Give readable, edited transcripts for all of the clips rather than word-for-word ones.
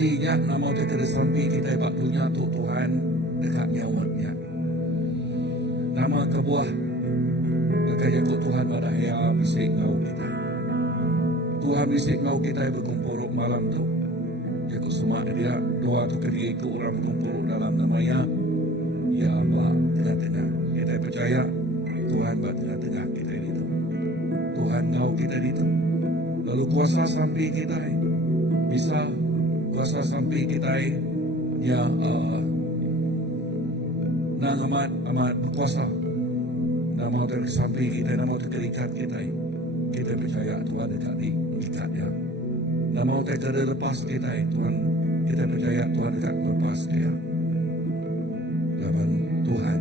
sampinya nama kita kada sampi kita bak dunia tu Tuhan dekat nyawatnya. Nama kebuah dekatnya ku Tuhan pada ya bisik ngau kita. Tuhan bisik ngau kita berkumpul malam tu. Ya ku semua dia doa tu kedua ku orang berkumpul dalam namanya. Ya bak tengah-tengah. Kita percaya Tuhan bak tengah-tengah kita itu. Tuhan ngau kita itu. Lalu kuasa sampai kita bisa kuasa sampai kita ya nang amat berkuasa. Nama tersampai kita, nama terikat kita percaya Tuhan dekat di ikatnya. Nama terkada lepas kita Tuhan, kita percaya Tuhan dekat lepas dia. Laban Tuhan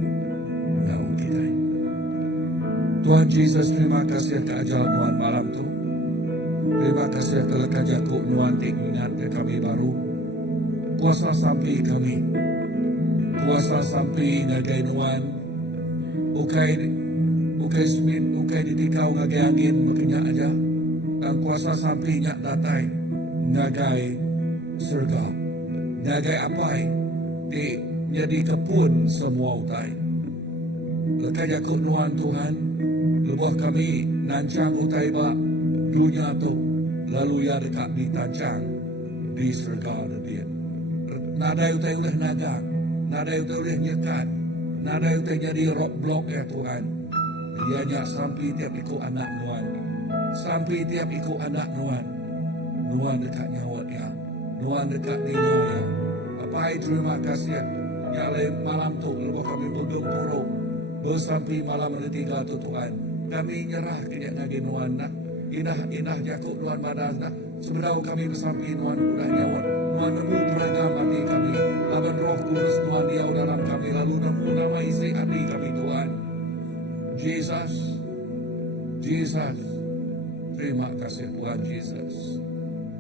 ngau kita. Tuhan Yesus, terima kasih keajaiban Tuhan malam tu. Terima kasih telah kajaku Tuhan ingat ke kami baru. Kuasa sampai kami. Kuasa sampai ngagai Tuhan. Ukai smith, ukai didikau ngagai angin makanya aja. Ang kuasa sampai nyak datai ngagai surga. Ngagai apai di jadi kepun semua utai. Lekajaku Tuhan, lebuh kami nancang utai ba dunia tu lalu ya dekat ditancang di surga dia. Nada utai oleh naga, nada utai oleh nyekat, nada utai jadi roadblock ya Tuhan. Ianya sampai tiap ikut anak Tuhan, sampai tiap ikut anak Tuhan. Tuhan dekat nyawa dia, Tuhan dekat dina ya. Apa terima kasih ya lain malam tu lepas kami berdua bersampai malam ketiga tu Tuhan. Kami nyerah kejap ngagi Tuhan nak. Inah jakuk Tuhan badana. Sebenarnya kami bersampai Tuhan udah nyawa. Tuhan nemu beragam hati kami. Laban roh kudus Tuhan dia dalam kami. Lalu nemu nama isi hati kami Tuhan. Jesus. Terima kasih Tuhan Jesus.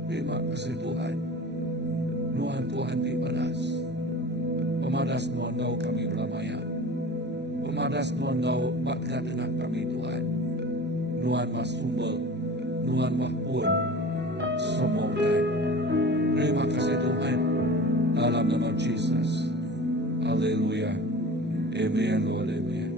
Terima kasih Tuhan. Tuhan di padas. Pemadas Tuhan tahu kami beramaya. Pemadas Tuhan tahu bakal dengan kami Tuhan. Tuhan mas sumber. Tuhan mahpun semua time. Terima kasih Tuhan dalam nama Jesus. Haleluya. Amen Lord, amen.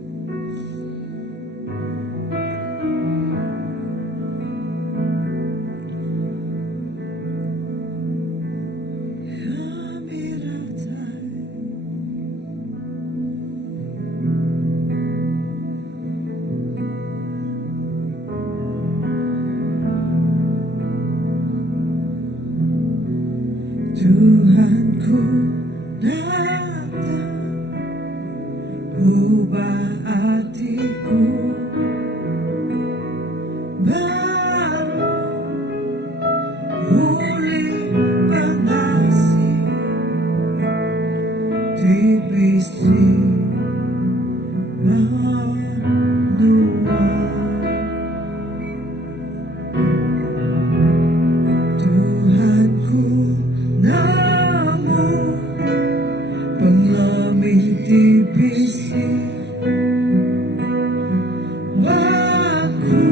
Tuhanku datang, ubah hatiku baru, pulih pengasih divisi manual. Tuhanku namu penglamih divisi baku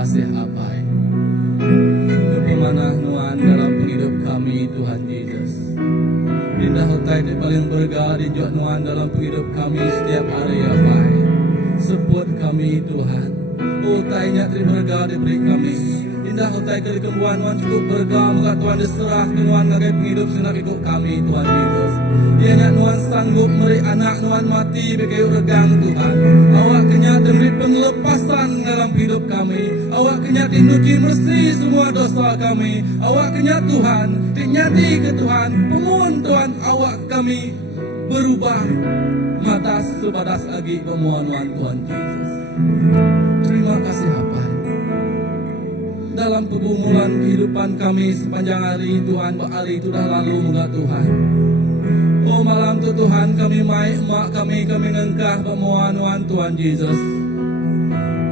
kasih apai. Kepemanah Nuan dalam hidup kami Tuhan Yesus. Indah hutai yang paling bergah di jual Nuan dalam hidup kami setiap hari apai. Sebut kami Tuhan. Hutainya bergah diberi kami. Indah hutai kembuan Nuan cukup bergah. Moga Tuhan diserah ke Nuan ngagai penghidup senang ikut kami Tuhan Yesus. Ianya Nuan sanggup beri anak Nuan mati bagi regang Tuhan. Awak kenyata beri penglepasan dalam hidup kami. Awak kenyata nyuci bersih semua dosa kami. Awak kenyata Tuhan dinyati ke Tuhan. Pemohon Tuhan awak kami berubah mata sebadas lagi pemohonan Tuhan Yesus. Terima kasih apa dalam pergumulan kehidupan kami sepanjang hari Tuhan, hari itu dah lalu moga Tuhan. Oh malam tu Tuhan kami mai mak kami ngengkah pemohonan Tuhan Yesus.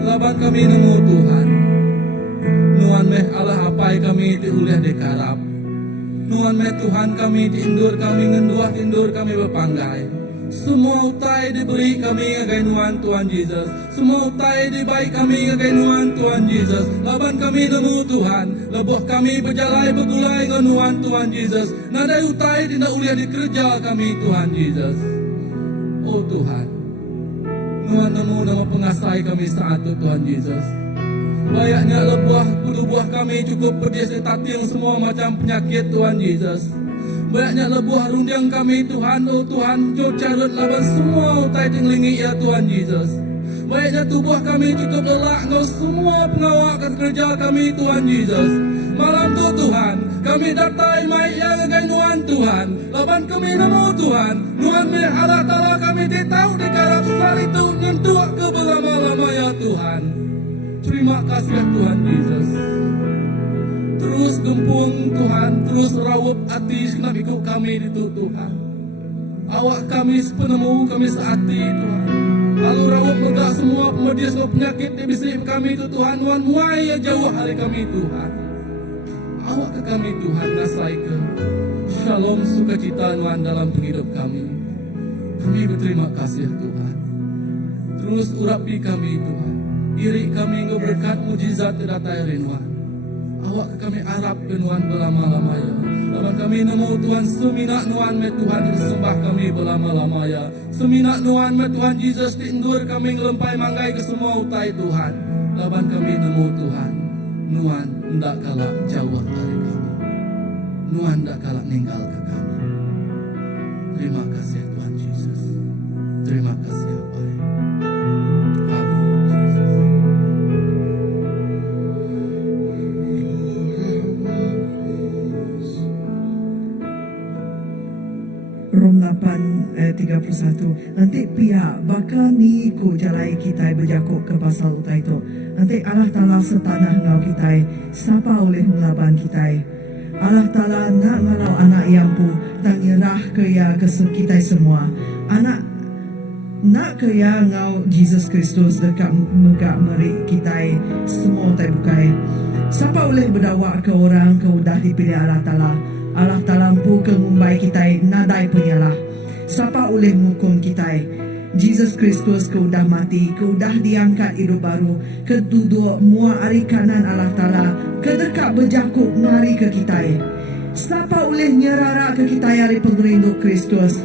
Laban kami nemu Tuhan. Nuan meh Allah apai kami diulih dikarap. Nuan meh Tuhan kami diindur kami ngenduah tindur kami berpanggai. Semua utai diberi kami ngagai Nuan Tuhan Yesus. Semua utai dibaik kami ngagai Nuan Tuhan Yesus. Laban kami nemu Tuhan. Lebuh kami berjalai bergulai dengan Nuan Tuhan Yesus. Nadai utai tidak uliah dikerja kami Tuhan Yesus. Oh Tuhan, Nuan nemu nama pengasai kami saat itu Tuhan Yesus. Bayaknya lebuah buah kami cukup berdiasi tating semua macam penyakit Tuhan Yesus. Banyaknya lebuah rundiang kami Tuhan, oh Tuhan, jauh carut laban semua utai tinglingi ya Tuhan Yesus. Banyaknya tubuh kami cukup lelak, ngau semua pengawakan kerja kami Tuhan Yesus. Malam tu Tuhan, kami datai mai yang agai Nuan Tuhan. Laban kami nemu Tuhan, Nuan me Allah Ta'ala kami tahu dikarap sari tu nyentuh ke belama-lama ya Tuhan. Terima kasih ya Tuhan Yesus. Terus gempung Tuhan, terus rawup hati senang ikut kami itu Tuhan. Awak kami penemu kami sehati Tuhan. Lalu rawup megah semua pemedias semua penyakit di bisik kami itu Tuhan. Nuan muai ya jauh hari kami Tuhan. Awak ke kami Tuhan nasai ke. Shalom sukacita Nuan dalam hidup kami. Kami berterima kasih Tuhan. Terus urapi kami Tuhan. Iri kami ngeberkat mujizat terdatai Nuan. Awak kami harap Nuan berlama-lamanya. Lawan kami nemu Tuhan seminak Nuan me Tuhan disembah kami berlama-lamanya. Seminak Nuan me Tuhan Yesus diindur kami ngelempai manggai ke semua utai Tuhan. Lawan kami nemu Tuhan. Nuan ndak kalah jauh dari kami. Nuan ndak kalah ninggal ke kami. Terima kasih Tuhan Yesus. Terima kasih Bapa. Rom 8 ayat 31. Nanti pihak baka ni ku jalai kita berjakuk ke pasal utai itu. Nanti Allah Ta'ala setanah ngau kita. Siapa oleh melaban kita. Allah Ta'ala nak ngalau anak yang pu tak nyerah ke ya kesuk kita semua. Anak nak ke ya ngau Jesus Kristus dekat megak meri kita semua utai bukai. Siapa oleh berdakwah ke orang ke udah dipilih Allah Ta'ala. Allah Ta'ala mampu ke ngumbai kita nadai penyalah. Siapa oleh menghukum kita? Jesus Kristus ke udah mati, ke udah diangkat hidup baru, ke duduk mua ari kanan Allah Ta'ala, ke dekat berjakuk ngari ke kita. Siapa oleh nyerara ke kita hari pengerinduk Kristus?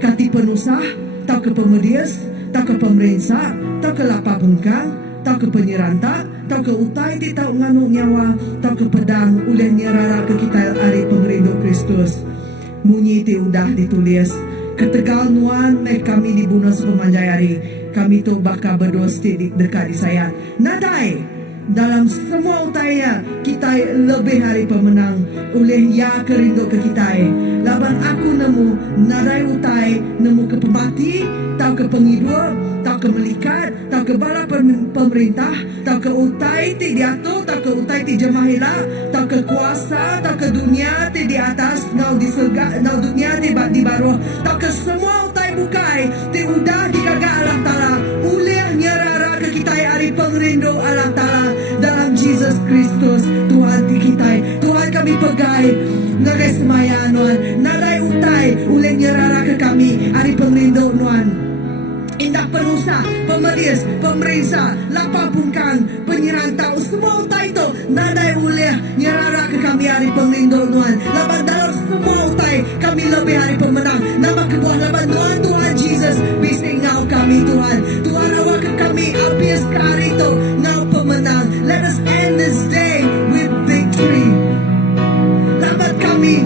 Kati penusah, tak ke pemedias, tak ke pemerintah, tak ke lapa bengkang, tak ke penyeranta, tak ke utai ti tau nganu nyawa, tak ke pedang oleh nyerara ke kita hari pengerindu Kristus. Munyi ti udah ditulis, ketegal Nuan meh kami dibunuh sepemanjai hari, kami tu bakal berdos ti dekat di saya. Nadai dalam semua utaya kita lebih hari pemenang oleh ya kerindu ke kita. Laban aku nemu nadai utai nemu ke pembati, tak ke penghidup, tak ke melikat, tak ke bala pemerintah, tak ke utai ti diatur, tak ke utai ti jemahila, tak ke kuasa, tak ke dunia ti di atas, ngau di surga, ngau dunia ti di bawah, tak ke semua utai bukai, ti udah digagak Allah Ta'ala, uliah nyarara ke kita hari pengerindu Allah Ta'ala dalam Jesus Kristus Tuhan ti kita. Tuhan kami pegai ngagai semaya Nuan, nadai utai uliah nyarara ke kami hari pengerindu Nuan. Indah penusa, pemeris, pemerintah, lapa pungkang, penyerantau, semua utai itu nadai uliah nyerara ke kami hari pelindung Tuhan. Laban dalam semua utai kami lebih hari pemenang. Nama kebuah laban Tuhan Jesus bising ngau kami Tuhan. Tuhan awak ke kami habis hari itu ngau pemenang. Let us end this day with victory. Lambat kami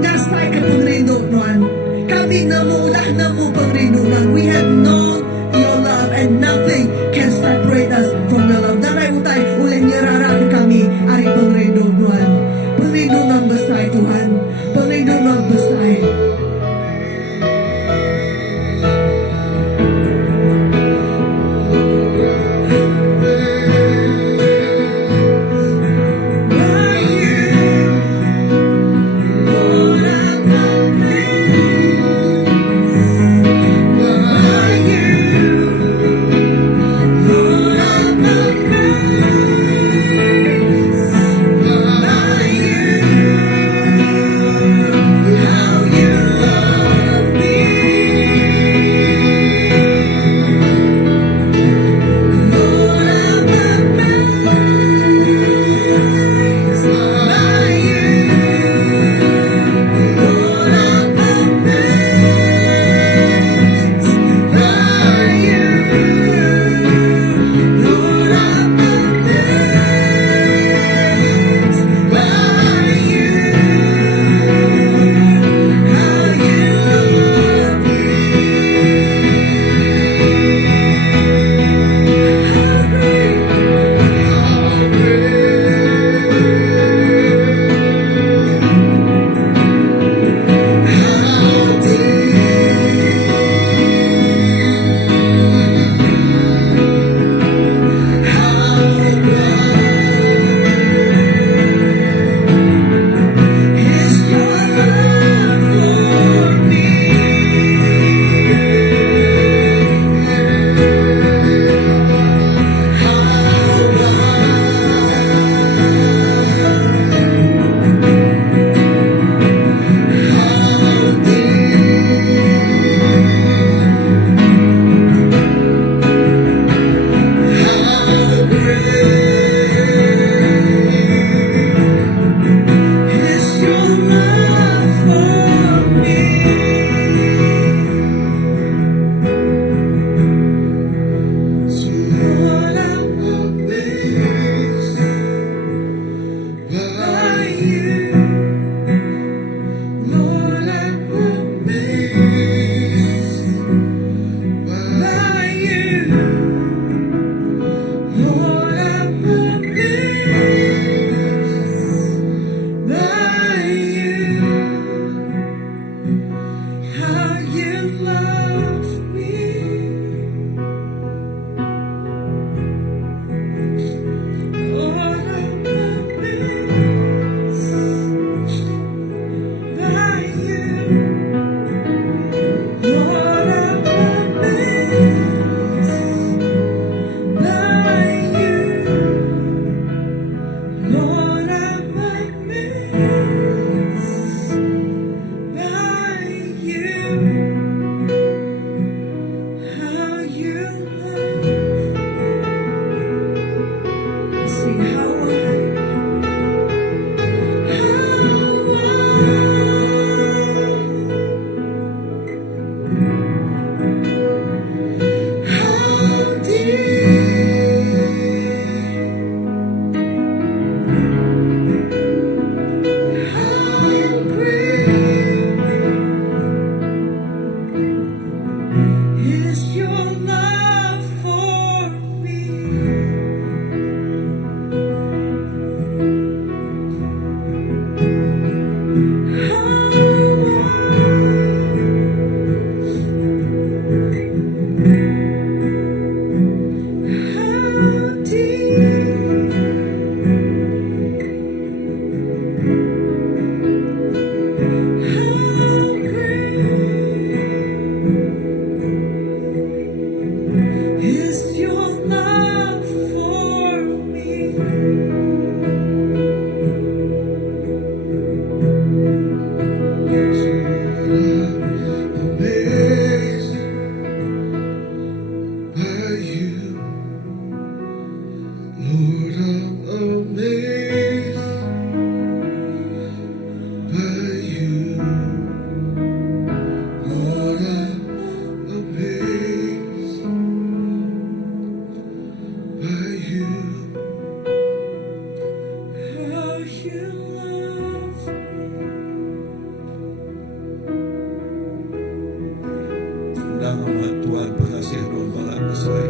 ngasai ke pelindung Tuhan. Kami nemu pelindung Tuhan. We have known your love and nothing can separate us from the love. Narai utai oleh nyerara ke kami hari pelindung Tuhan. Perlindungan besar Tuhan. Perlindungan besar. How you love Nama Tuhan pengasih Tuhan balak besar.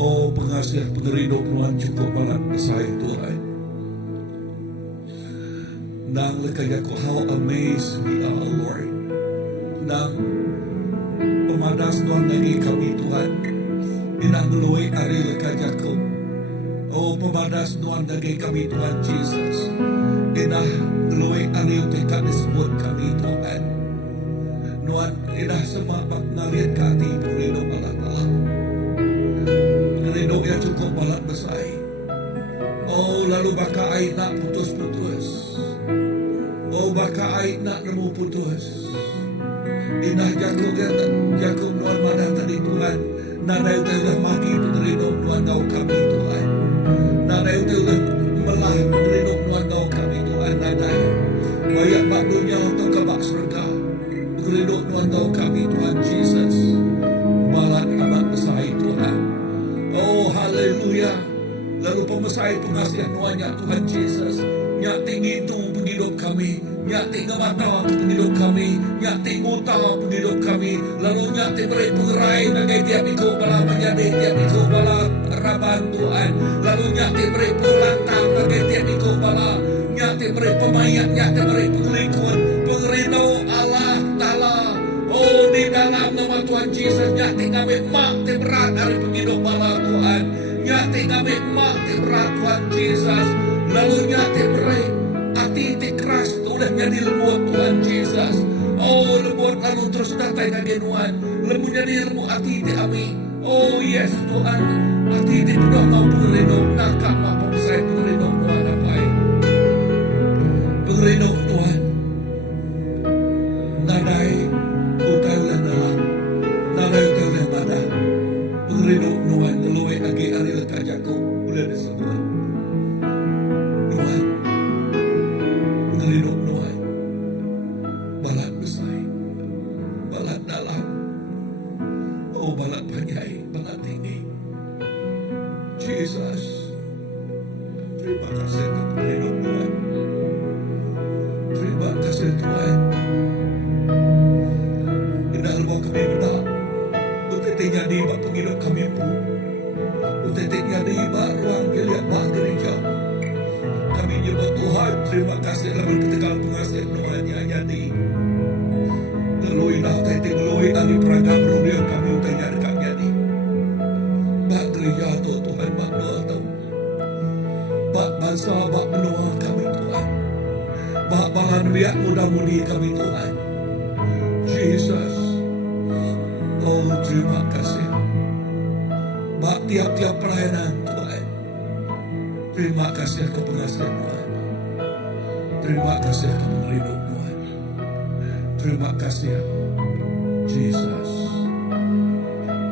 Oh pengasih pengeridok Tuhan cukup balak besar Tuhan. Nang lekaya ko how amazed we are Lord. Nang pemadas Tuhan lagi kami Tuhan. Inang meluai ari lekaya ko. Oh pemadas Tuhan lagi kami Tuhan Jesus. Inah meluai ari utai kami sebut kami Tuhan. Nuan inah semapak ngaliat kati pengeridok balak Allah. Pengeridok yang cukup balak besar. Oh lalu baka ay nak putus-putus. Oh baka ay nak nemu putus. Inah Jakob Nuan mana tadi Tuhan. Nada itu udah maki pengeridok Nuan kau kami Tuhan. Nada itu udah melah pengeridok Nuan kau kami Tuhan. Nada banyak bak dunia atau kebak surga. Pengeridok Nuan kau kami Tuhan Jesus. Malat amat besar Tuhan. Oh haleluya. Lalu pemesai pengasihan Nuannya Tuhan Jesus. Nyak tinggi itu penghidup kami. Nyak tinggi mata penghidup kami. Nyak tinggi muta penghidup kami. Lalu nyak tinggi beri pengerai bagai tiap itu bala menjadi tiap itu bala raban Tuhan. Lalu nyak tinggi beri pelantang bagai tiap itu bala. Nyak tinggi beri pemayat. Nyak tinggi beri pengelikun. Pengerino Allah Ta'ala. Oh di dalam nama Tuhan Jesus. Nyak tinggi ambil mak tinggi berat dari penghidup bala Tuhan. Nyak tinggi ambil mak tinggi berat Tuhan Jesus. Lalu nyati berai hati keras udah jadi lembut Tuhan Jesus. Oh lembut lalu terus datang ke Tuhan. Lembut jadi lembut hati kami. Oh yes Tuhan. Hati udah mau pengeridok nakak maupun saya pengeridok Tuhan apa pengeridok Tuhan. Nadai utai ulang dalam. Nadai utai ulang pada. Pengeridok Tuhan leluwe agi ari lekajaku udah disebut. Tuhan, pengeridok Tuhan, balat besar, balat dalam, oh balat panjai, balat tinggi. Jesus, terima kasih untuk pengeridok Tuhan. Terima kasih Tuhan. Indah mau kami benar, utetnya di bak pengeridok kami pun, utetnya di bak ruang geliat bak gereja. Kami nyebut Tuhan, terima kasih dalam ketegal pengasihan Tuhan yang jadi. Lalui nak tetik, lalui ali peragam runia kami utanya dekat jadi. Bak gereja tu Tuhan, bak doa tu. Bak bangsa, bak menua kami Tuhan. Bak balan biak muda-mudi kami Tuhan. Jesus, oh terima kasih. Bak tiap-tiap pelayanan Tuhan. Terima kasih ke pengasihan Tuhan. Terima kasih ke pengeridok Tuhan. Terima kasih Jesus.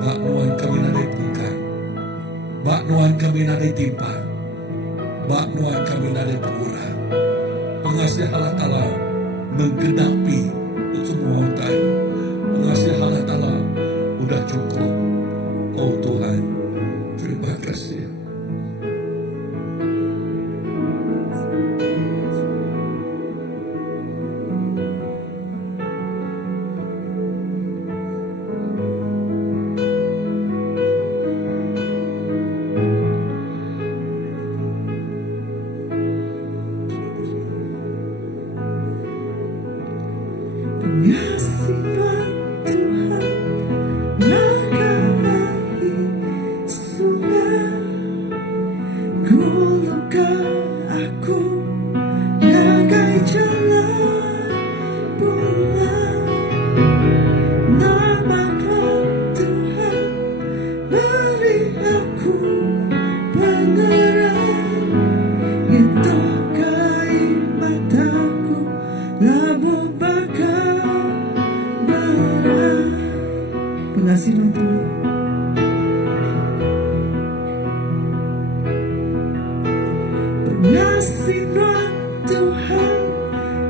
Bak Nuan kami nadai pungkan. Bak Nuan kami nadai timpan. Bak Nuan kami nadai pengurang. Pengasihan Allah Ta'ala menggenapi semua hutan. Pengasihan Allah Ta'ala udah cukup. Oh Tuhan, terima kasih. Pengasihkan Tuhan, nagahi sungai. Gulukan aku, nagai jalan bunga. Namakan Tuhan, beri aku pengerang. Itokai mataku, labu bakar berat. Pengasihan Tuhan. Pengasihan Tuhan,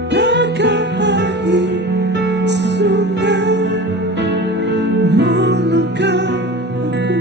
nagahi sungai. Mulukan aku,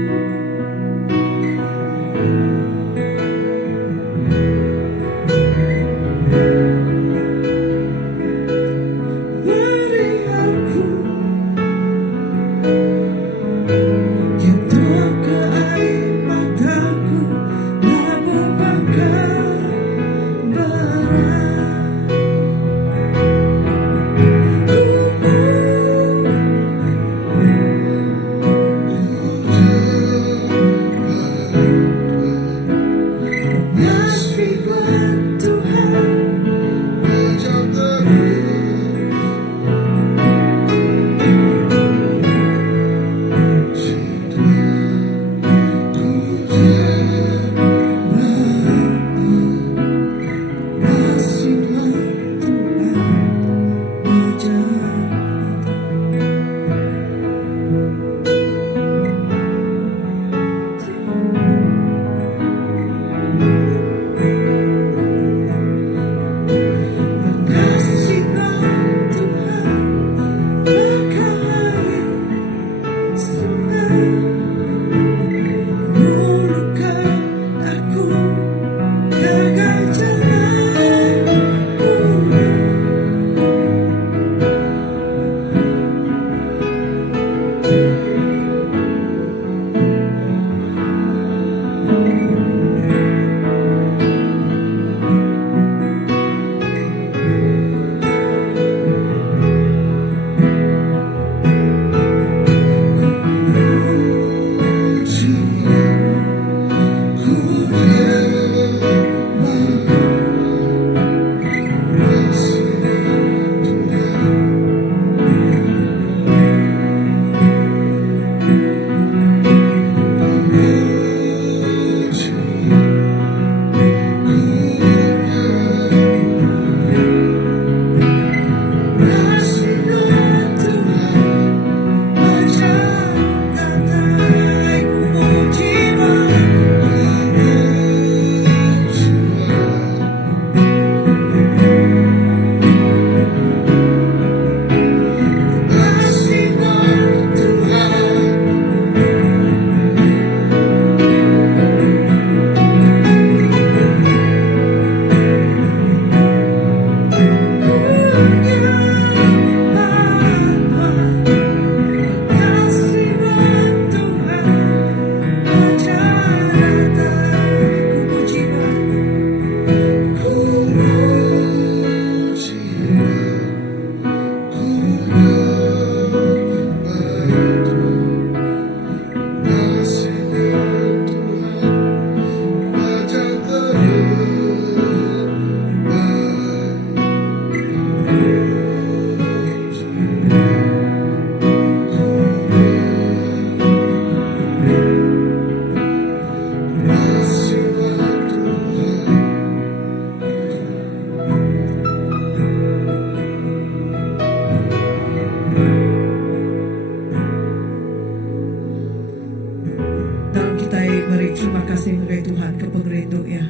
terima kasih kay Tuhan ke pengrindu ya.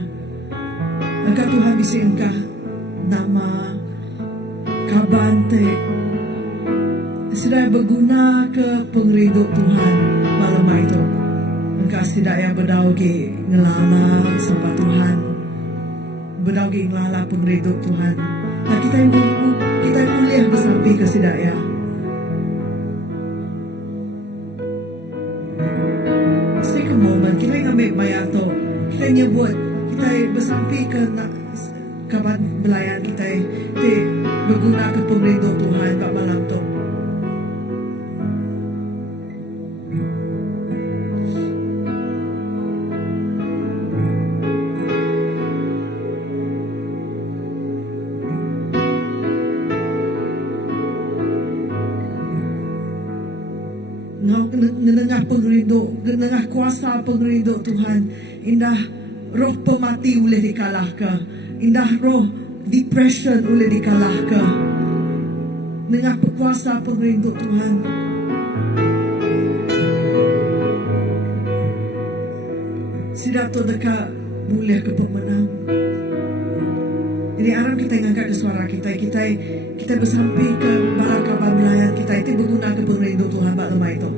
Engkau Tuhan bisi engkau nama kabante sudah berguna ke pengrindu Tuhan malam itu. Engkau tidak ya berdaugi ngelala sama Tuhan, berdaugi ngelala pengrindu Tuhan. Nah kita yang mulia bersampi ke sidak ya. Take a moment, kita ngambil bayato, kita nyebut, kita bersampi ke kaban belayan kita, berguna ke pemerintahan Tuhan pada malam tu. Nengah pengrindu, nengah kuasa pengrindu Tuhan, indah roh pemati boleh dikalahkan, indah roh depression boleh dikalahkan. Nengah kuasa pengrindu Tuhan. Sidato dekat mulia ke pemenang. Jadi arah kita ngangkat ke suara kita bersampi ke balakaban melayan kita itu berguna ke pengrindu Tuhan pada lemah itu.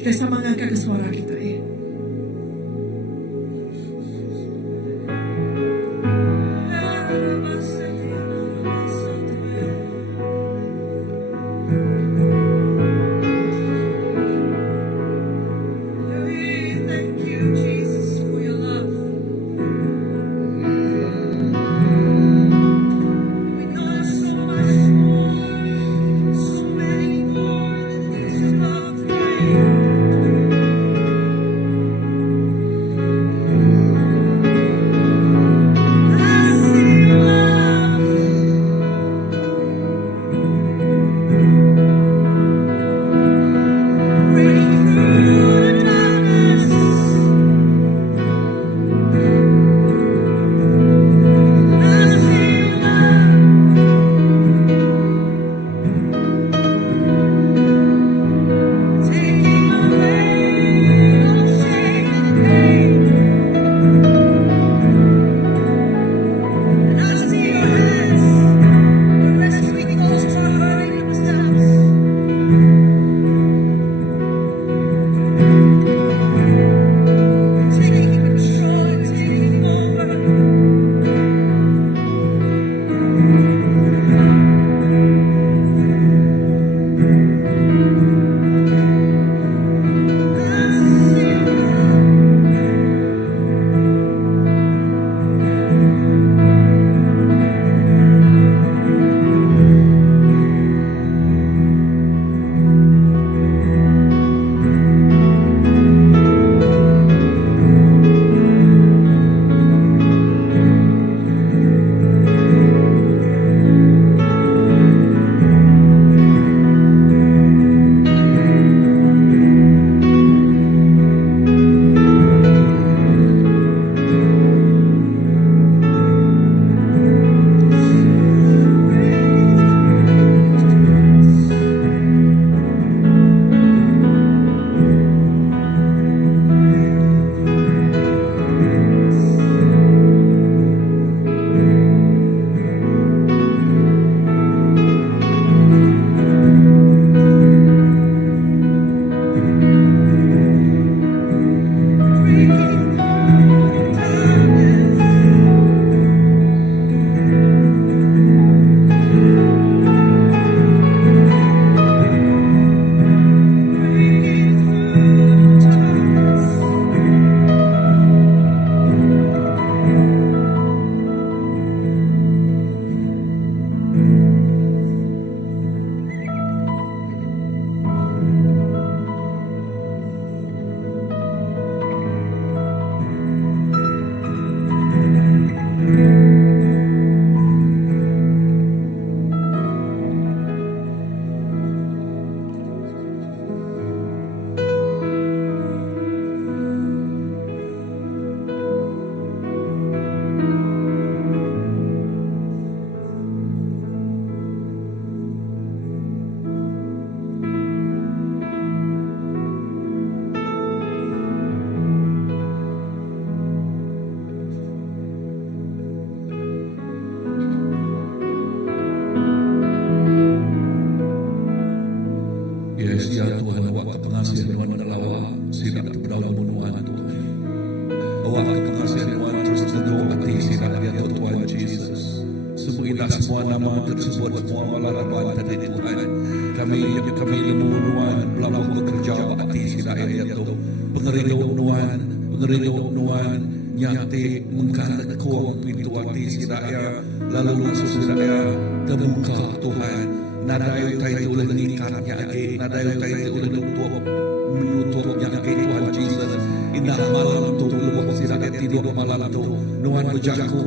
Kita sama ngangkat ke suara kita Thank you, Jesus, for your love. We know there's so much more, so many more in this love today. lawa sila daw munuan Tuhan. Awak kepengasihan Tuhan terus teduh hati sila dia Tuhan Jesus. Semua semua nama tersebut semua malaraban tadi Tuhan. Kami lemunuan belum bekerja hati sila dia tu. Pengerinuan nyati mengkanak kuang pintu hati sila lalu langsung sila terbuka Tuhan. Nadai tay ulah nikatnya nadai tay ulah menutupnya Tuhan Jesus. Indah malam tu lubuk sila tidur malam tu nuan bejaku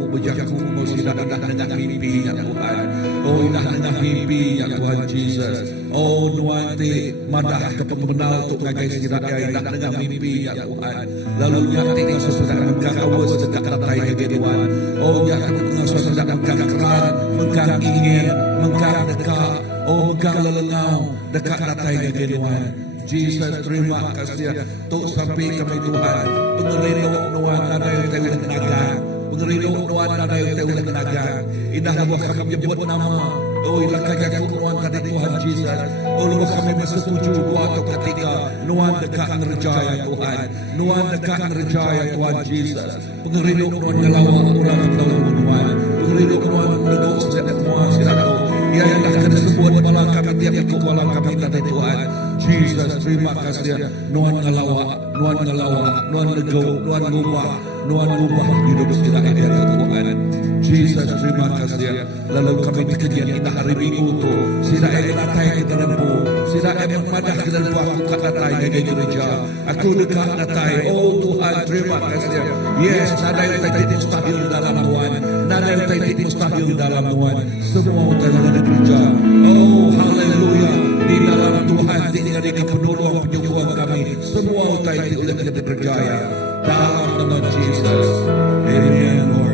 mau sila dengan mimpi ya Tuhan. Oh indah dengan mimpi ya Tuhan Jesus. Oh nuan ti madah kepembenal tu ngagai sila indah dengan mimpi ya Tuhan. Lalu nyati sesudah menggang awas dekat tatai ke Tuhan. Oh nyati sesudah menggang keran menggang ingin menggang dekat. Oh menggang lelengau dekat tatai ke Tuhan. Jesus, terima kasih untuk sampai kami Tuhan. Pengerino nuan ada yang tahu tenaga. Pengerino nuan ada yang tahu tenaga. Indah buah kami menyebut nama. Oh ilah kaya nuan tadi Tuhan Jesus. Oh luah kami bersetuju buat ketika nuan dekat ngerjaya Tuhan. Nuan dekat ngerjaya Tuhan Jesus. Pengerino nuan ngelawa orang tahu nuan. Pengerino nuan negok setiap semua silakan. Ya yang dah kena sebut malam kami tiap ikut malam kami tadi Tuhan. Jesus, terima kasih. Nuan ngelawa, nuan nego, nuan ngubah hidup sila ini Tuhan. Jesus, terima kasih. Lalu kami dikejadian indah hari Minggu tu. Sila yang natai kita lembu. Sila yang madah kita lembu aku kat natai ke gereja. Aku dekat natai. Oh Tuhan, terima kasih. Yes, nada yang tidak stabil dalam Tuhan. Nada yang tidak stabil dalam Tuhan. Semua kita ada kerja. Oh, haleluya. Di dalam Tuhan tinggal di penolong penyembuhan kami. Semua utai oleh kita berjaya. Dalam nama Jesus. Amen, Lord.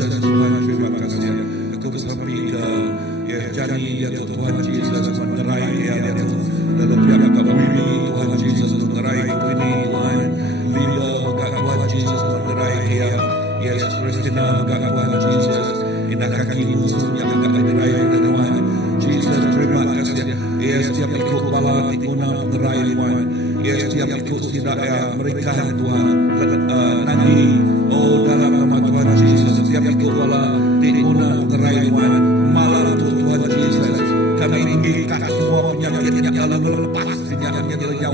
Jesus, Tuhan terima kasih. Aku bersampai ke jadi ya Tuhan Jesus, mengerai ya lalu pihak kami Tuhan Jesus, mengerai ini Tuhan, Linda Tuhan Jesus, mengerai ya Yes Christina Tuhan Jesus, indah kaki musuhnya mengerai Tuhan Jesus, terima kasih. Yes setiap ikut bala ikuna mengerai Tuhan. Yes setiap ikut tidak mereka Tuhan nanti oh dalam nama Tuhan Jesus, setiap ikut bala ikuna mengerai Tuhan malam Tuhan Jesus, kami ingin semua penyakit yang dalam melepas penyakitnya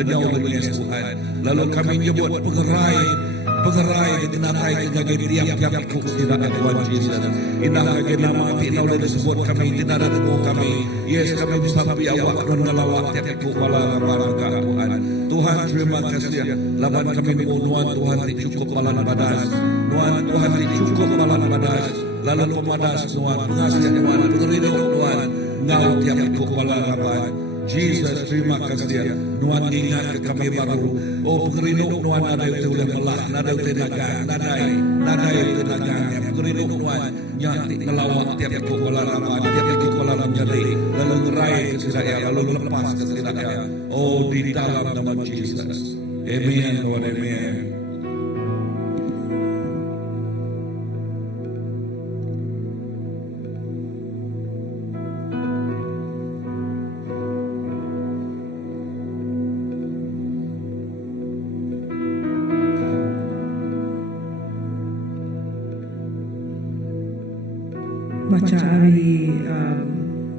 lenyau oleh Tuhan. Lalu kami nyebut pengerai dinatai dengan tiap-tiap ikut tidak Tuhan Jesus. Indah lagi nama tidak boleh disebut kami tidak ada temu kami. Yes kami bisa sampai awak dan melawat tiap ikut bala Tuhan. Tuhan terima kasih. Laban kami Tuhan Tuhan cukup balan badas. Tuhan cukup balan badas. Lalu pemadas Tuhan pengasih Tuhan pengeriduk Tuhan ngau tiap ikut bala laban. Jesus terima kasih. Nuan ingat ke kami baru. Oh pengeriduk Nuan ada itu udah melah, ada tenaga, nadai tenaga. Pengeriduk Nuan nyati ngelawak tiap ikut bala laban, tiap ikut bala jadi lalu ngerai ke saya, lalu lepas ke saya. Oh di dalam nama Jesus. Amen, Lord, amen. Baca hari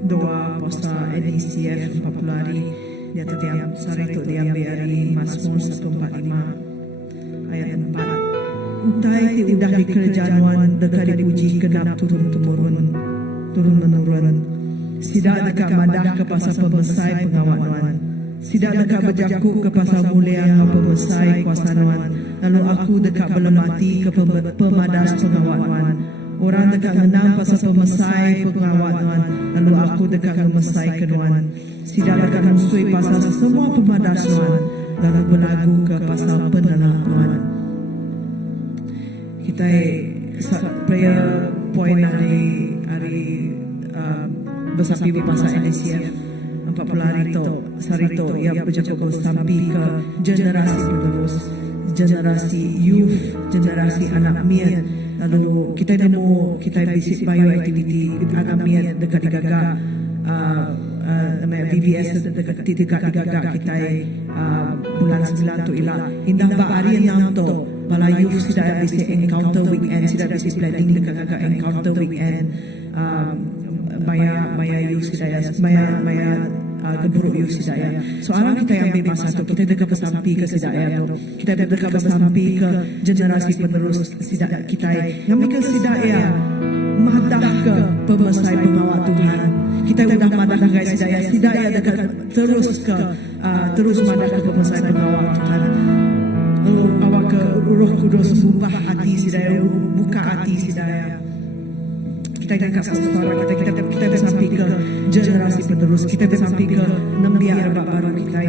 doa posta NECF 40 hari dia setiap hari itu diambil hari Mazmur 145 ayat 4. Utai ti udah di kerjaan dekat dipuji genap turun menurun. Sidak dekat madah ke pasal pembesai pengawanan. Sidak dekat berjakuk ke pasal mulia ngau pembesai kuasa nuan. Lalu aku dekat belemati ke pemadas pengawanan. Orang dekat menang pasal pemesai pengawanan, lalu aku dekat memesai kenuan. Sidak dekat musui pasal semua pemadas nuan, lalu berlagu ke pasal penelakuan. Kita prayer point hari bersapi pasal NECF 40 hari itu, hari itu ia berjaga sampai ke generasi penerus, generasi youth, generasi anak mian. Lalu kita demo, kita visit bioactivity anak mian dekat digaga VBS dekat digaga kita bulan 9 tu ilah indah ba hari 6 tu bala youth sudah visit encounter weekend, sudah visit planning dekat gaga encounter weekend maya youth sudah maya geburuk youth Sidaya. Soalan kita yang bebas satu, kita dekat bersampi ke Sidaya tu. Kita dekat bersampi ke generasi penerus Sidaya kita. Yang mikir Sidaya madah ke pemesai pengawal Tuhan. Kita sudah madah ke Sidaya dekat terus madah ke pemesai pengawal Tuhan. Awak ke Roh Kudus buka hati Sidaya, buka hati Sidaya. Kita dekat sama kita bersampai ke generasi penerus, kita bersampai ke nembiar baru kita.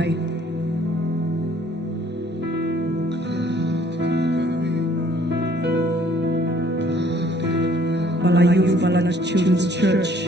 Bala Youth, Bala Children's Church.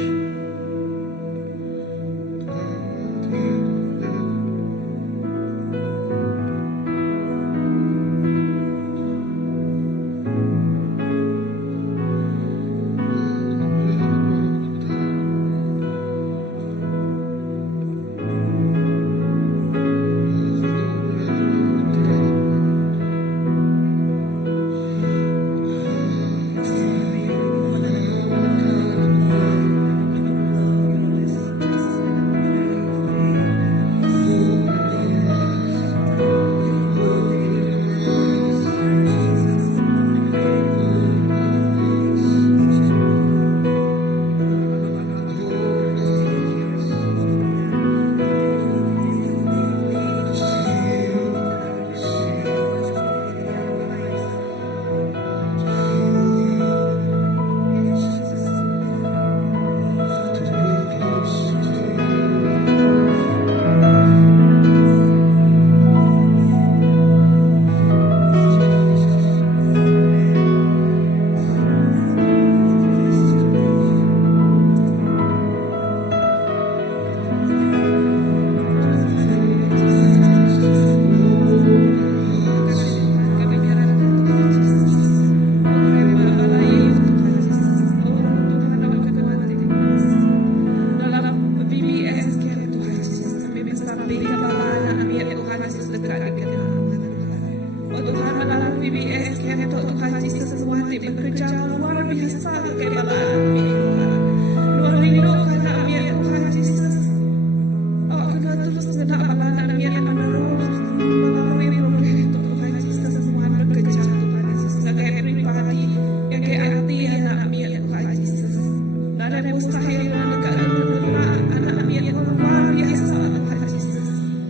yang mustahil dekat dengan anak yang luar biasa Tuhan Yesus.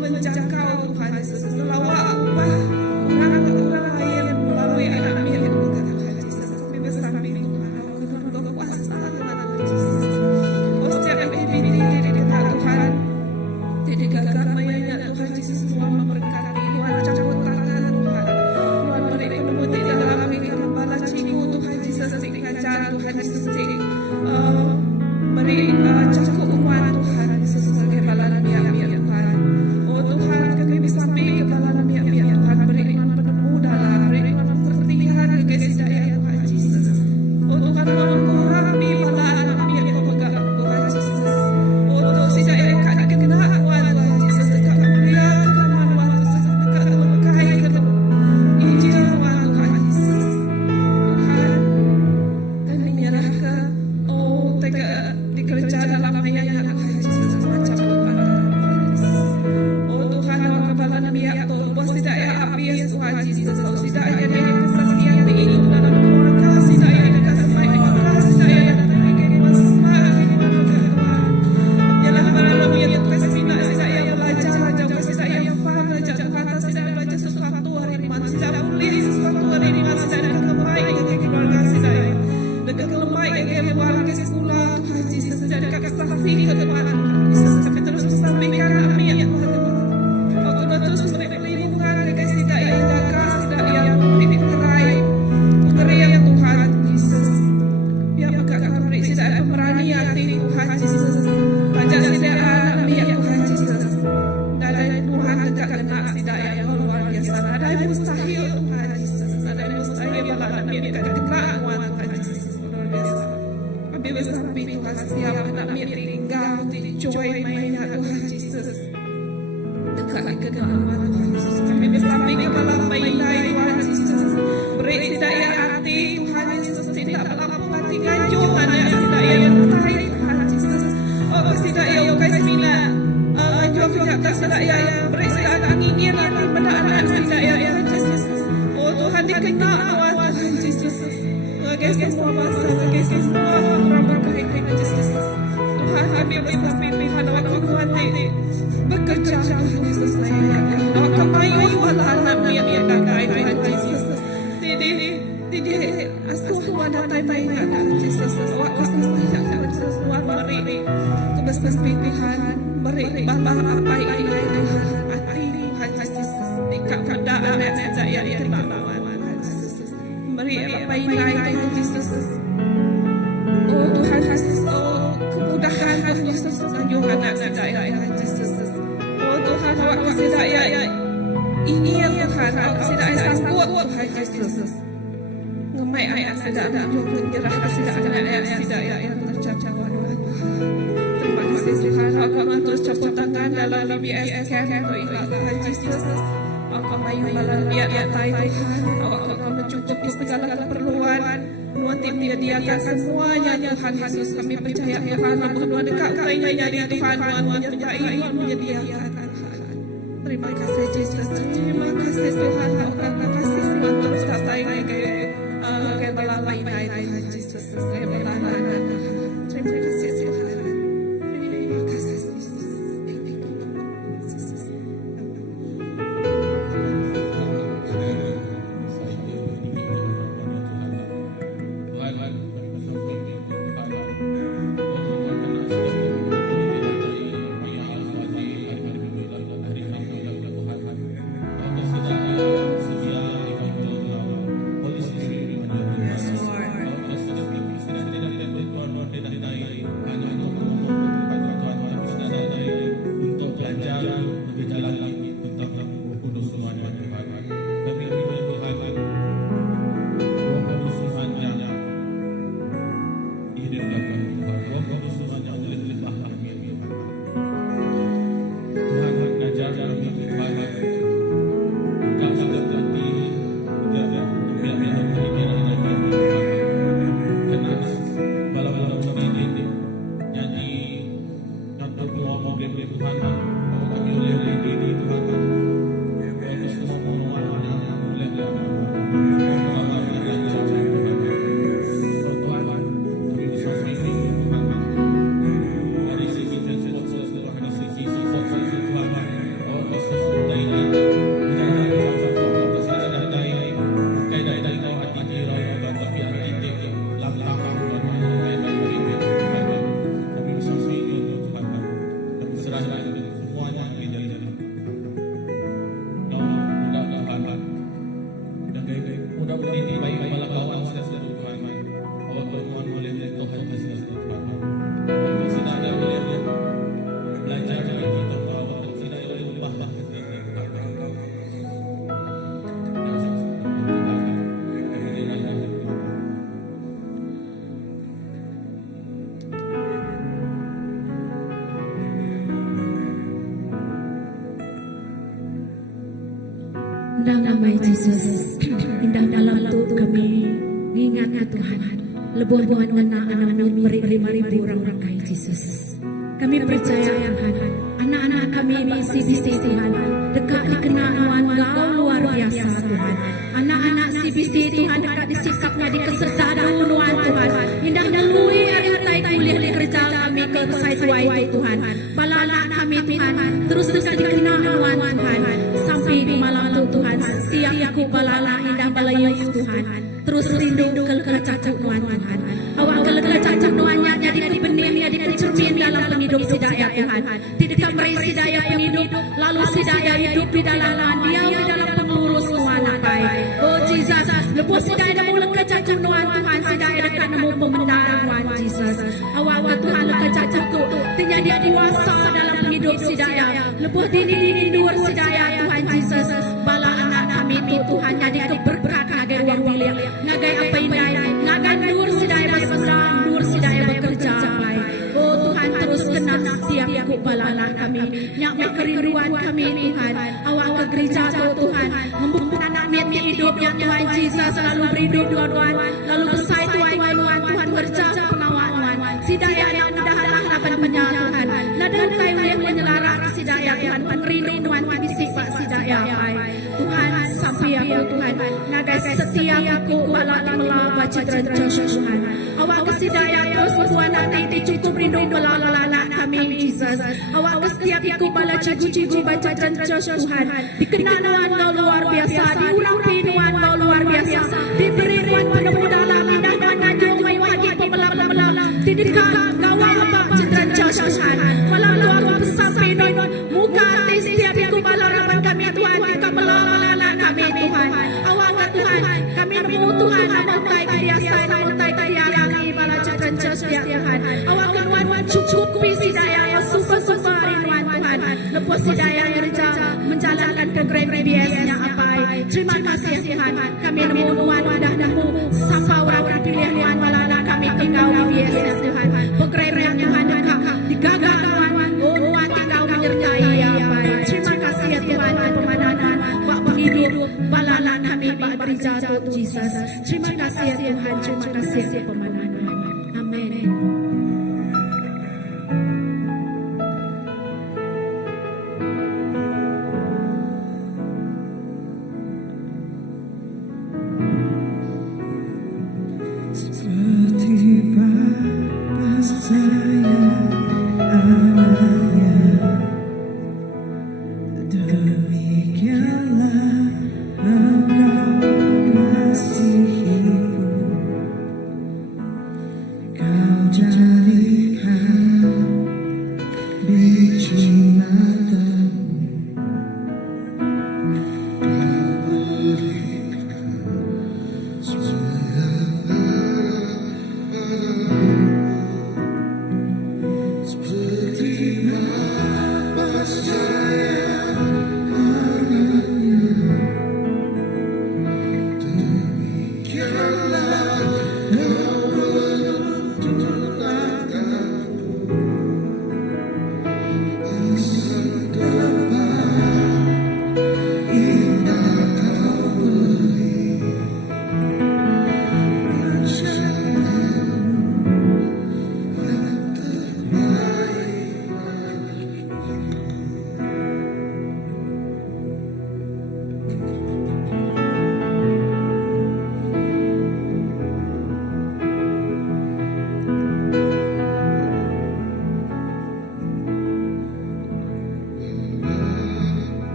Menjangkau Tuhan Yesus. Melawak ubah orang-orang lain melalui anak yang dekat Tuhan Yesus. Kami bersampai Tuhan. Kau berkuasa Tuhan Yesus. Oh setiap ini dekat Tuhan. Tidak gagal menyanyi Tuhan Yesus. Tuhan memberkati. Tuhan cabut tangan Tuhan. Tuhan beri penemuti dalam pikiran bala ciku Tuhan Yesus. Mengajar Tuhan Yesus. Beri cakup umat Tuhan Yesus sebagai bala nabi Tuhan. Oh Tuhan kami bersampai bala nabi Tuhan. Beri iman penemu dalam. Beri iman tertihan kasih sayang Tuhan Yesus. Oh Tuhan mengharapi bala nabi Tuhan Yesus. Oh Tuhan si saya akan kenal Tuhan Yesus. Dekat mulia firman Tuhan Yesus. Dekat berkahi Injil Tuhan Yesus. Tuhan kami menyerahkan tega dikerja dalam ayat Tuhan Yesus macam apa oh Tuhan awak kepala nabi Yakub bos tidak ya habis Tuhan Yesus oh tidak ada kesaksian hidup dalam keluarga tidak ada kasih tidak ada jalan malam yang kasih tidak ada belajar tidak ada faham tidak belajar sesuatu hari ini tidak boleh sesuatu hari ini tidak ada kebaikan yang keluarga tidak ada dekat kebaikan yang keluarga sekolah Tuhan Yesus dekat kesaksi ke Tuhan Yesus kami terus sampaikan amin ya Tuhan waktu terus beri perlindungan kasih daya kasih daya beri kerai yang Tuhan Yesus biar mereka beri tidak pemberani hati Tuhan Yesus baca tidak anak ya Tuhan Yesus ada Tuhan dekat dengan tidak yang luar biasa ada yang mustahil Tuhan Yesus ada yang mustahil yang anak yang dekat dengan Tuhan Yesus luar biasa kami bersampai Tuhan setiap anak yang tinggal joy mainnya Tuhan Yesus dekat dengan Tuhan Yesus kami bersampai kepala bayi-bayi Tuhan Yesus beri hidayah hati Tuhan Yesus tidak melampau hati ganjung ada hidayah yang tahi Tuhan Yesus oh hidayah yang kasih minat anjur kita hidayah beri hidayah ingin hati pada anak hidayah Tuhan Yesus oh Tuhan dikenal Tuhan Yesus bagi semua bangsa bagi semua orang berkait dengan Yesus Tuhan kami bersampai Tuhan awak hati bekerja Tuhan Yesus awak kemayu wala anak yang dagai Tuhan Yesus tidak asuh wanita mainnya Tuhan Yesus awak kasih sayang Yesus Tuhan beri kebesaran Tuhan beri bahkan apa yang Tuhan hati Tuhan Yesus di keadaan saya yang Tuhan Yesus beri apa yang Tuhan Yesus oh Tuhan Yesus oh kemudahan Tuhan Yesus menjual anak saya Tuhan Yesus oh Tuhan awak kasih saya ingin Tuhan awak kasih saya sanggup Tuhan Yesus ngemai ayat sedang menyerah kasih ayat sedang yang tercapai terima kasih Tuhan aku terus caput tangan dalam BBS Tuhan Yesus aku mayu balan biar Tuhan awak akan mencukupi segala keperluan Tuhan menyediakan semuanya Tuhan Yesus kami percaya Tuhan Tuhan dekat kaitannya di Tuhan Tuhan menyertai Tuhan menyediakan terima kasih Yesus terima kasih Tuhan terima kasih Tuhan terus tatai kayak belalai Tuhan Yesus kayak belalai terima kasih Tuhan terima kasih Yesus Holy damai Yesus. Indah dalam tu kami ingat ya Tuhan. Lebuh Tuhan ngena anak-anak beri-beri orang rakai Yesus. Kami percaya Tuhan, anak-anak kami ini CBC Tuhan, dekat dikenal Tuhan Engkau luar biasa Tuhan. Anak-anak CBC Tuhan dekat disikapnya di kesedaran Tuhan Tuhan. Indah dalui atai kuliah di kerja kami ke site itu Tuhan. Balana kami Tuhan, terus dekat dikenal Tuhan. Sampai di malam tu Tuhan, setiap aku balana indah balayus Tuhan. Terus rindu kelekacak Tuhan. Awak kelekacak Tuhannya jadi kebening, jadi kecermin dalam penghidup si daya Tuhan. Tidak meraih si daya penghidup, lalu si daya hidup di dalam dia di dalam pengurus Tuhan apai. Oh Jesus, lepas si daya mau lekacak Tuhan Tuhan, si daya dekat nemu pembenar Tuhan Jesus. Awak ke Tuhan lekacak tu, tinya dia kuasa dalam penghidup si daya. Lepas dini dur si daya Tuhan Jesus. Bala anak kami tu Tuhan jadi keberkat ngagai ruang bilik, ngagai apa indai, ngagai dur si daya bersenang, dur si daya bekerja baik. Oh Tuhan terus kenal setiap aku bala anak kami, yang kerinduan kami Tuhan. Awak ke gereja tu Tuhan, membuka anak kami hidup yang Tuhan Jesus selalu beridup Tuhan, lalu besar Tuhan Tuhan berjaga pengawal Tuhan. Si daya yang mudah-mudahan dapat Tuhan. Nadang tayo yang menyelarak si daya Tuhan, pengerinduan bisik Pak si daya Tuhan sampai aku Tuhan, nagai setiap aku balak melawat citra Tuhan. Awak ke si daya terus Tuhan nanti cukup rindu balak kami Jesus. Awak ke setiap aku balak cigu-cigu baca Tuhan. Dikenal Tuhan luar biasa, diurapi Tuhan luar biasa, diberi Tuhan penuh dalam indah dan najung wajib pemelang-pemelang. Tidakkan kawal apa citra Tuhan. Malam Tuhan sampai non muka hati setiap aku balarapan kami Tuhan, Kau melalui kami Tuhan. Awak Tuhan, kami nemu Tuhan, namuntai kebiasaan, namuntai kami bala citra Tuhan. Awak Tuhan cukupi si daya yang super rinduan Tuhan. Lepas si daya kerja menjalankan program BBS-nya apa. Terima kasih Tuhan. Kami nemu Tuhan, wadah nemu sampai orang terpilih Tuhan balana kami tinggal BBS Tuhan. Program yang Tuhan digagal Tuhan. Oh Tuhan tinggal menyertai ya Bapak. Terima kasih ya Tuhan pemananan Pak penghidup balana kami Pak gereja Jesus. Terima kasih ya Tuhan. Terima kasih ya pemananan. Amin. Seperti Bapa sayang anaknya, demikianlah Engkau mengasihiku. Kau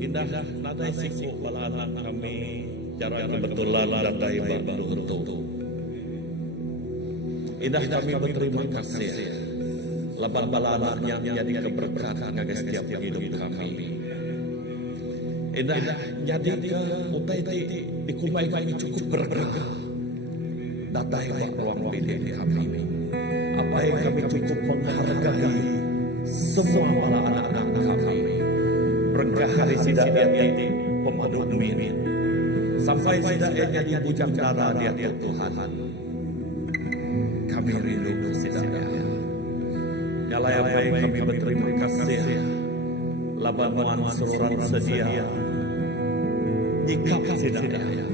indah nadai siku balana kami cara kebetulan datai baru untuk indah kami berterima kasih laban balana yang jadi keberkatan ngagai setiap hidup kami. Indah jadi ke utai di kumai kami cukup berkah datai ruang bilik kami. Apa yang kami cukup menghargai semua bala anak-anak kami. Berkah hari sidak diati pemadu min. Sampai sidak jadi bujang darah dia Tuhan. Kami rindu sidaknya. Nyala yang baik kami berterima kasih. Labanan seruran sedia. Nyikap sidaknya.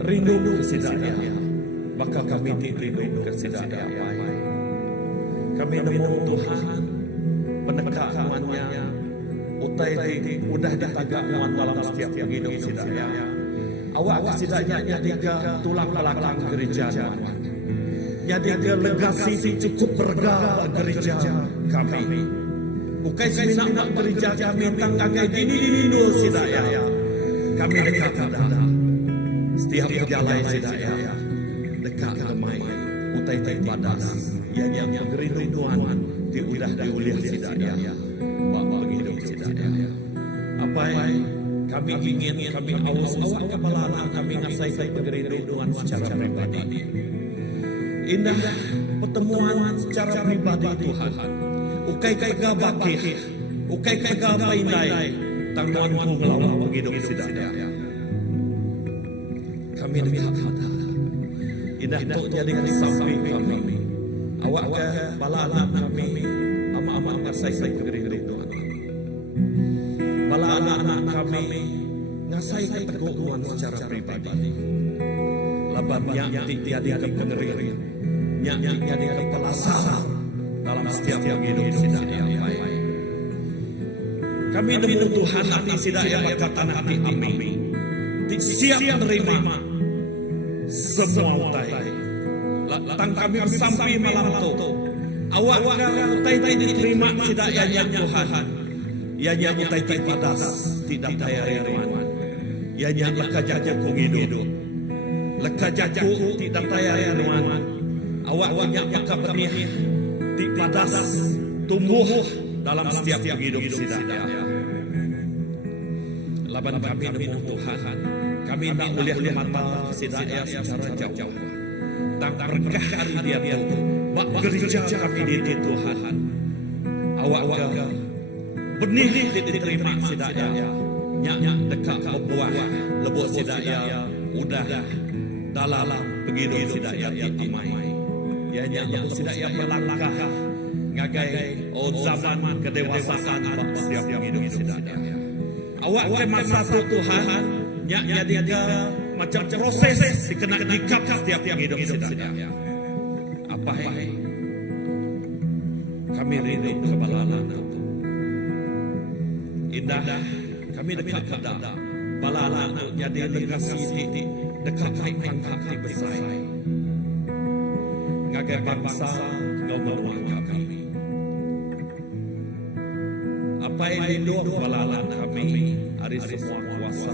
Rindu sidaknya. Maka kami rindu kesidaknya. Kami nemu Tuhan penekaannya utai udah ditagak dalam setiap hidup sidaknya. Awak sidaknya jadi ke tulang belakang gereja. Jadi ke legasi cukup bergah gereja kami. Bukai seminat gereja kami tanggagai dini sidaknya. Kami dekat pada setiap jalan sidaknya. Dekat kemai utai badas. Yang kerinduan diudah diuliah sidaknya. Bapak hidup sidaknya. Apa yang kami ingin, kami awak kepala kami ngasai kerinduan secara pribadi. Indah pertemuan secara pribadi Tuhan. Ukai gabakih, ukai gabainai, tanggunganku melawan hidup sidaknya. Kami dekat indah itu jadi samping kami. Awak ke bala anak kami ama-ama ngasai kerinduan. Bala anak kami ngasai keteguhan secara pribadi. Laban yang tiada pengerir, yang jadi kepelasan dalam setiap hidup sidaknya. Kami nemu Tuhan hati sidaknya berkata hati kami siap menerima semua utai. Tang kami sampai malam itu. Awak utai diterima sidaknya Tuhan. Ya utai padas tidak daya riman. Ya leka jajaku hidup. Leka jajaku tidak daya riman. Awak banyak maka benih di padas tumbuh dalam setiap hidup sidaknya. Laban kami nemu Tuhan. Kami tak boleh mata sidaknya secara jauh. Tang berkah hari dia itu. Bak gereja kami di Tuhan. Awak benih diterima sidaknya. Nyak dekat buah lebut sidaknya. Udah dalam begitu sidaknya amai. Ya nyak sidaknya melangkah ngagai zaman kedewasaan setiap hidup sidaknya. Awak ke masa Tuhan nyak jadi macam proses dikena dikap setiap hidup sidaknya. Apa kami rindu kebalalan itu. Indah kami dekat pada balalan jadi legasi dekat hati besar. Ngagai bangsa ngomong kami. Apa yang rindu balalan kami hari semua kuasa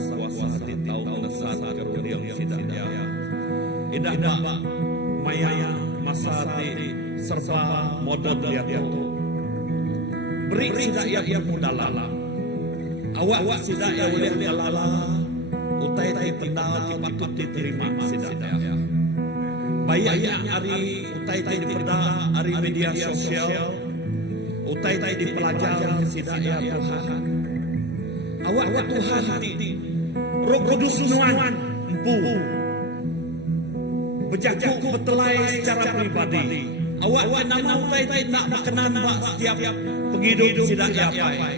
di tahun menesan kerudian sidaknya. Indah Pak Maya masa di serba modal dia itu. Beri sidaknya yang mendalam. Awak sidaknya boleh dialala. Utai pendal patut diterima sidaknya. Bayaknya hari utai dipeda hari media sosial. Utai dipelajari sidaknya Tuhan. Awak Tuhan di Roh Kudus nuan empu berjaku bertelai secara pribadi. Awak nama utai tak berkenan bak setiap penghidup sidaknya apa.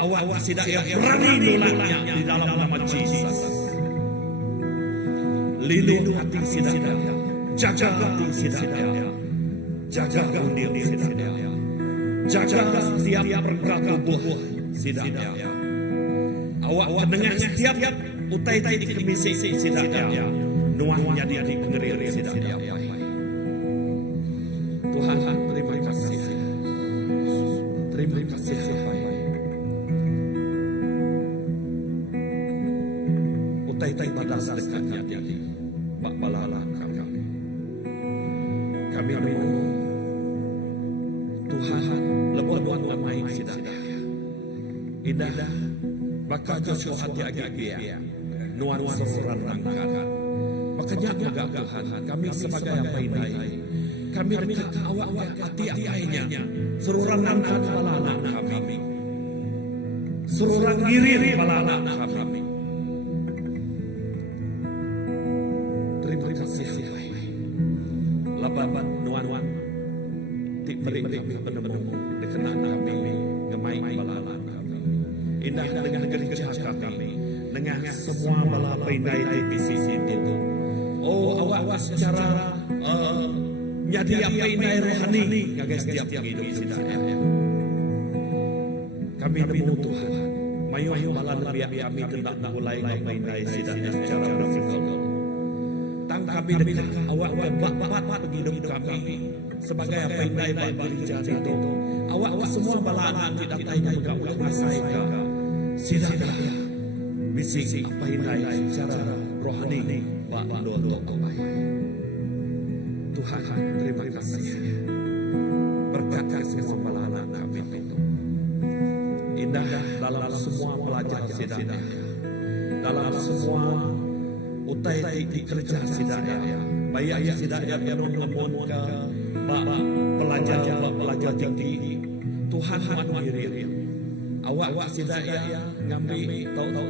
Awak sidaknya berani nolaknya di dalam nama Yesus. Lindung hati sidaknya, jaga hati sidaknya, jaga undian sidaknya, jaga setiap berkah tubuh sidaknya. Awak mendengar setiap utai di kemisi sidaknya, nuahnya dia di pengerir sidaknya. Tuhan terima kasih. utai-utai badas dekatnya jadi bak balala kami. Kami mohon Tuhan lebuat lamai sidaya. Indah bakal Joshua hati agak-agak nuan seseorang angkat. Makanya agak Tuhan kami sebagai apa ini kami dekat awak hati apainya seorang angkat balala kami. Seorang ngiri balala kami. Terima kasih lababan nuan ti beri kami penemu dikenal kami ngemai balala kami. Indah dengan gereja kami dengan semua balala indai di bisisi itu. Oh awak secara nyadi apa indai rohani ngagai setiap hidup sidaya. Kami nemu Tuhan mayu balala biak kami tentang mulai apa indai sidaya secara prinsipal. Tang kami dekat awak bapak hidup kami sebagai apa indai bak gereja itu. Awak semua balala tidak tanya juga ulah ngasai ka sidaya. Bisik apa indai secara rohani bak doa Tuhan terima kasih berkat semua balala kami itu indah dalam semua pelajar sidaya dalam semua utai di kerja sidaya baik sidaya yang menemun ke pelajar tinggi Tuhan mengirim awak sidaya ngambil tahu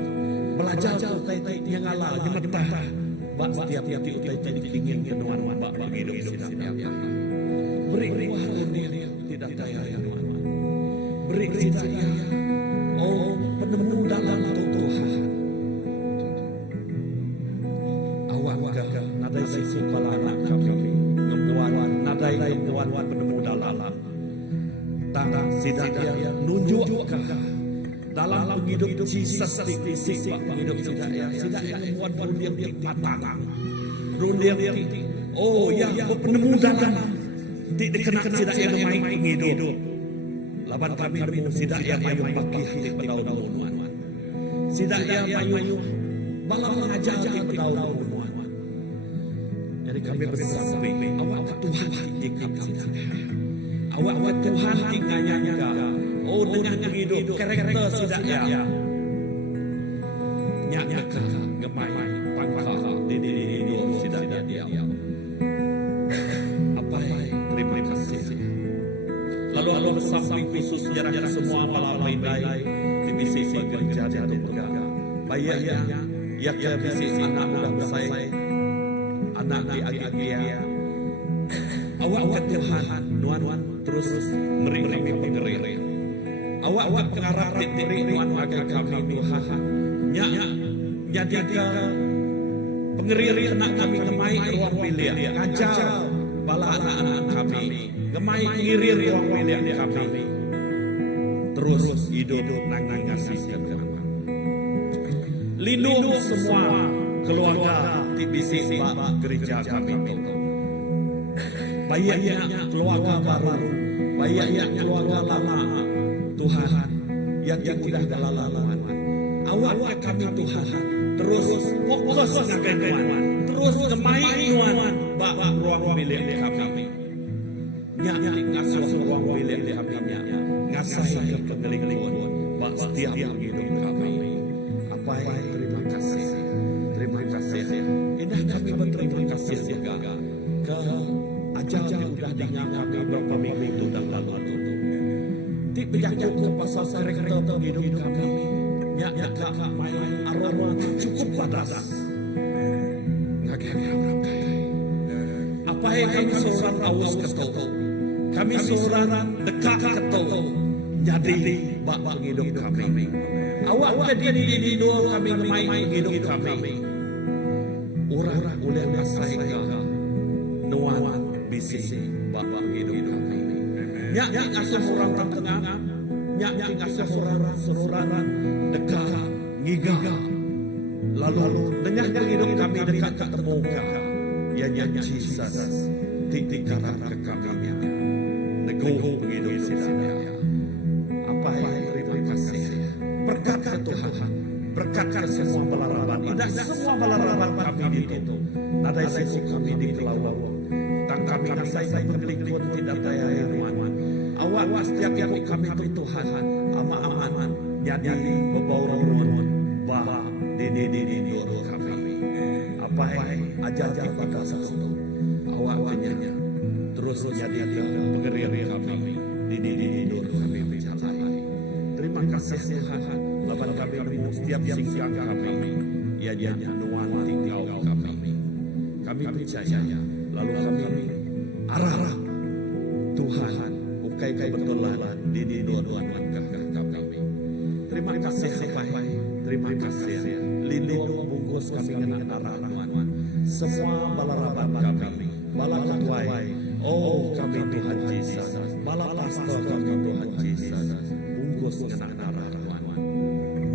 belajar utai yang ala nyemetah bak setiap utai ingin kenuan bak hidup sidaya beri warung dia tidak daya beri sidaya oh penemu dalam Tuhan awak nadai sisi balana kami ngembuan nadai ngembuan penemu dalam tangan sidaya nunjuk dalam hidup Jesus fisik hidup sidaya membuat rundiang matang rundiang oh ya penemu dalam dikenal sidaya main hidup laban kami nemu sidaya mayu baki hati pedau-dauan sidaya mayu balang mengajar pedau-dauan jadi kami bersampai awak Tuhan ikat sidaya awak Tuhan inganya oh dengan hidup karakter sidaya nyak gemai pangkah di sidaya dia apa terima kasih lalu bersambing khusus sejarah semua malam indai di bisik gereja itu juga bayarnya ya ke bisik anak muda besar anak di agak awak Tuhan nuan terus meri-meri pengerir awak pengarap diberi nuan agar kami Tuhan jadi ke pengerir anak kami kemai ruang bilik ngajar bala anak-anak kami kemai pengirir ruang bilik kami terus hidup nang ngasih kami lindung semua keluarga di bisik gereja kami itu bayaknya keluarga baru bayaknya keluarga lama Tuhan yang tidak galalaman awak kami Tuhan terus fokus ngagawan terus kemai nuan bak ruang bilik kami nyak ngasuh ruang bilik kami ngasai ke pengelingan bak setiap hidup kami apa terima kasih indah kami berterima kasih juga ke ajar yang sudah dengan kami beberapa minggu itu dan lalu ti berjangkau ke pasal karakter hidup kami nyak main aroma cukup batas apa yang kami seorang aus ketul kami seorang dekat ketul jadi bak hidup kami awak jadi di dua kami main hidup kami orang udah ngasai ke nuan bisik bak hidup kami nyak asuh orang tengah nyak asuh orang dekat ngiga lalu dengan hidup kami dekat ketemu ya nyanyi Jesus titik karat ke kami nego hidup sidaya apa yang terima kasih berkat Tuhan berkatkan semua balaraban. Indah semua balaraban kami itu. Nadai sesu kami di kelawang. Tang kami nasai berkelikut tidak daya irwan. Awak setiap kami itu Tuhan. Ama-aman. Jadi bebau ron. Bah di kami. Apa ajar pada sesuatu. Awak kenyanya. Terus jadi pengerir kami. Di kami berjalan. Terima kasih Tuhan. Laban kami bertemu setiap singgah kami. Ia nuan tinggal kami. Kami percaya. Lalu kami arah Tuhan. Ukai kebetulan di dua-duaan kami. Terima kasih Tuhan. Terima kasih. Lindung bungkus kami dengan arah Tuhan. Semua balaraban kami. Balakatwai. Oh kami Tuhan Yesus. Balapastor kami Tuhan Yesus. Bungkus dengan arah Tuhan.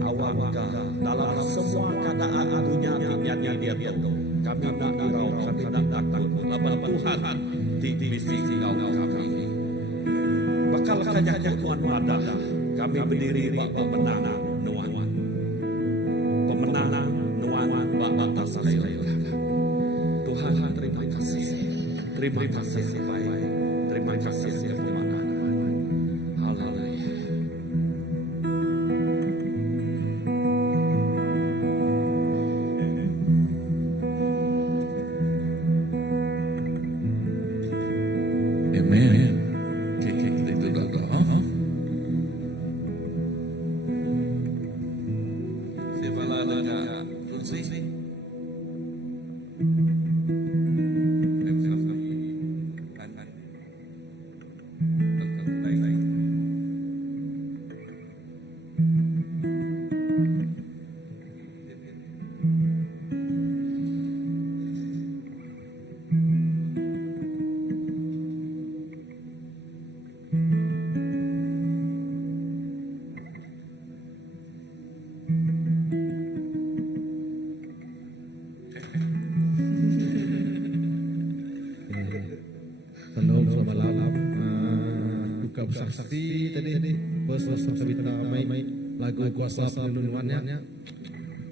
Awakah dalam semua keadaan dunia ini dia itu. Kami nak dirau, kami nak takut. Laban Tuhan di misi kami. Bakal kanya Tuhan wadah. Kami berdiri bak pemenang nuan. Pemenang nuan bak tasai. Tuhan terima kasih. Terima kasih baik. Terima kasih Tuhan. Haleluya. Amen. Kita itu doa. Siapa lagi? Kursi. Shalom, selamat malam. Buka bersaksi tadi bos kami ramai lagu kuasa perlindungannya.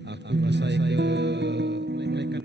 Aku masai ke mereka